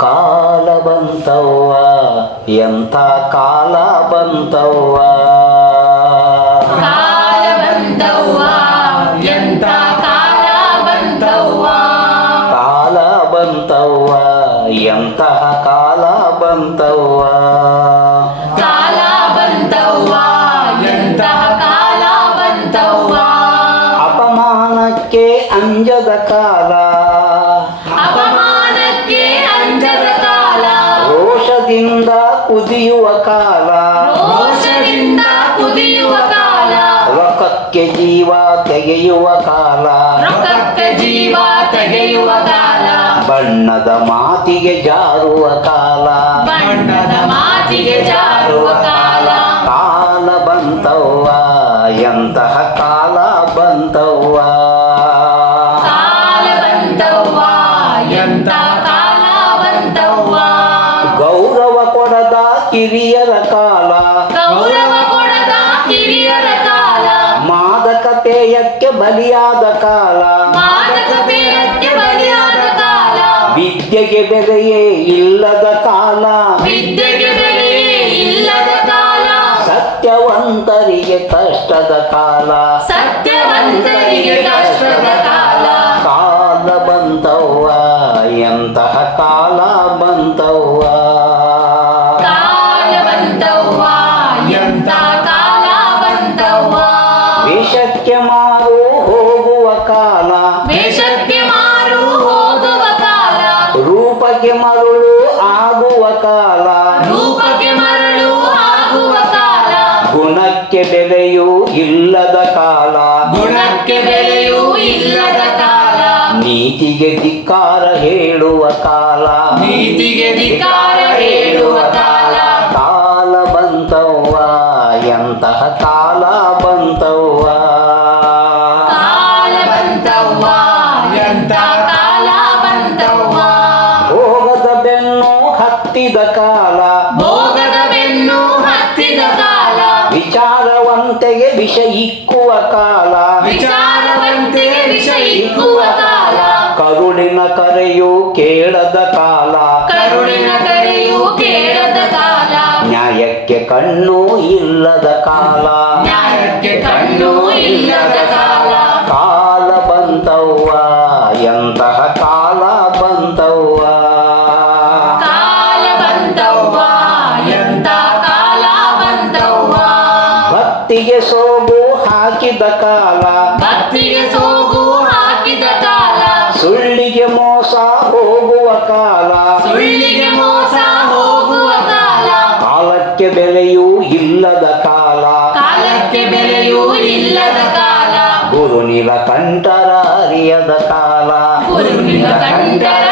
ಕಾಲ ಬಂತವ್ವ ಎಂಥ ಕಾಲ ಬಂತವ್ವ ಕಾಲ ಬಂತವ್ವ ಎಂಥ ಕಾಲ ಬಂತವ್ವ ಕಾಲ ಬಂತವ್ವ ಎಂತಹ ಕಾಲ ಬಂತವ್ವ ಕಾಲ ಬಂತವ್ವ ಎಂತಹ ಕಾಲ ಬಂತವ್ವ ಅಪಮಾನಕ್ಕೆ ಅಂಜದ ಕಾಲ ಅಪಮಾನಕ್ಕೆ ಅಂಜದ ಕಾಲ ರೋಷದಿಂದ ಕುದಿಯುವ ಕಾಲ ರೋಷದಿಂದ ಕುದಿಯುವ ಕಾಲ ರೊಕ್ಕಕ್ಕೆ ಜೀವ ತೆಗೆಯುವ ಕಾಲ ರೊಕ್ಕಕ್ಕೆ ಜೀವ ತೆಗೆಯುವ ಕಾಲ ಬಣ್ಣದ ಮಾತಿಗೆ ಜಾರುವ ಕಾಲ ಬಣ್ಣದ ಮಾತಿಗೆ ಜಾರುವ ಕಾಲ ಕಾಲ ಬಂತವ್ವ ಎಂತಹ ಕಾಲ ಬಂತವ್ವ ಕಾಲ ಬಂತವ್ವ ಎಂಥ ಕಾಲ ಬಂತವ್ವ ಗೌರವ ಕೊಡದ ಕಿರಿಯರ ಕಾಲ ಗೌರವ ಕೊಡದ ಕಿರಿಯರ ಕಾಲ ಮಾದಕತೆಯಕ್ಕೆ ಬಲಿಯಾದ ಕಾಲ ಮಾದಕ ಬೇರಕ್ಕೆ ಬಲಿಯಾದ ಕಾಲ ವಿದ್ಯೆಗೆ ಬೆಲೆಯೇ ಇಲ್ಲದ ಕಾಲ ವಿದ್ಯೆಗೆ ಬೆಲೆಯೇ ಇಲ್ಲದ ಕಾಲ ಸತ್ಯವಂತರಿಗೆ ಕಷ್ಟದ ಕಾಲ ಸತ್ಯವಂತರಿಗೆ ಕಷ್ಟದ ಕಾಲ ಕಾಲ ಬಂತವ್ವ ಎಂತಹ ಕಾಲ ಬಂತವ್ವ ಕಾಲ ಬಂತವ್ವ ಎಂಥ ಕಾಲ ಬಂತವ್ವ ವೇಷಕ್ಕೆ ಮಾರು ಹೋಗುವ ಕಾಲ ವೇಷಕ್ಕೆ ಮಾರು ಹೋಗುವ ಕಾಲ ರೂಪಕ್ಕೆ ಮರುಳು ಆಗುವ ಕಾಲ ರೂಪಕ್ಕೆ ಮರಳು ಆಗುವ ಕಾಲ ಗುಣಕ್ಕೆ ಬೆಲೆಯೂ ಇಲ್ಲದ ಕಾಲ ಗುಣಕ್ಕೆ ಬೆಲೆಯೂ ಇಲ್ಲದ ಕಾಲ ನೀತಿಗೆ ಧಿಕ್ಕಾರ ಹೇಳುವ ಕಾಲ ನೀತಿಗೆ ಧಿಕ್ಕಾರ ಹೇಳುವ ಕಾಲ ಕಾಲ ಬಂತವ್ವ ಎಂತಹ ಕಾಲ ಬಂತವ್ವ ಕಾಲ ಬಂತವ್ವ ಎಂಥ ಕಾಲ ಬಂತವ್ವ ಭೋಗದ ಬೆನ್ನು ಹತ್ತಿದ ಕಾಲ ಭೋಗದ ಬೆನ್ನು ಹತ್ತಿದ ಕಾಲ ವಿಚಾರವಂತೆಗೆ ವಿಷ ಇಕ್ಕುವ ಕಾಲ ವಿಚಾರವಂತೆಗೆ ವಿಷ ಇಕ್ಕುವ ಕಾಲ ಕರುಳಿನ ಕರೆಯು ಕೇಳದ ಕಾಲ ಕರುಳಿನ ಕರೆಯೂ ಕೇಳದ ಕಾಲ ನ್ಯಾಯಕ್ಕೆ ಕಣ್ಣು ಇಲ್ಲದ ಕಾಲ ನ್ಯಾಯಕ್ಕೆ ಕಣ್ಣು ಇಲ್ಲದ ಕಾಲ ಕಾಲ ಬಂತವ್ವ ಎಂತಹ ಕಾಲ ಬಂತವ್ವ ಕಾಲ ಬಂತವ್ವ ಎಂಥ ಕಾಲ ಬಂತವ್ವ ಭಕ್ತಿಗೆ ಸೋಗು ಹಾಕಿದ ಕಾಲ ಭಕ್ತಿಗೆ ಸೋಗು ಹಾಕಿದ ಕಾಲ ಸುಳ್ಳಿಗೆ ಮೋಸ ಹೋಗುವ ಕಾಲ ಸುಳ್ಳಿಗೆ ಮೋಸ ಹೋಗುವ ಕಾಲ ಕಾಲಕ್ಕೆ ಬೆಲೆಯೂ ಇಲ್ಲದ ಕಾಲ ಕಾಲಕ್ಕೆ ಬೆಲೆಯೂ ಇಲ್ಲದ ಕಾಲ ಗುರು ನೀಲಕಂಠರ ಅರಿಯದ ಕಾಲ ಗುರುವಿನ ಕಂಠರ